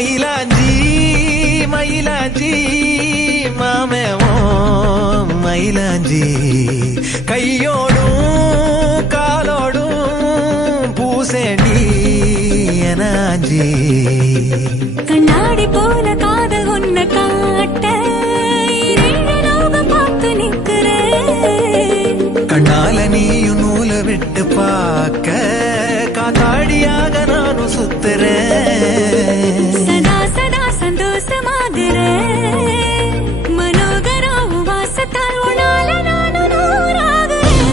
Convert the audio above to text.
மயிலாஞ்சி மயிலாஞ்சி மாமேவோ மயிலாஞ்சி கையோடும் காலோடும் பூசேண்டி எனாஞ்சி கண்ணாடி போல காதல் ஒன்ன காட்ட பார்த்து நிற்கிறேன் கண்ணால நீயும் நூல விட்டு பார்க்க காத்தாடியாக நானும் சுத்துறேன்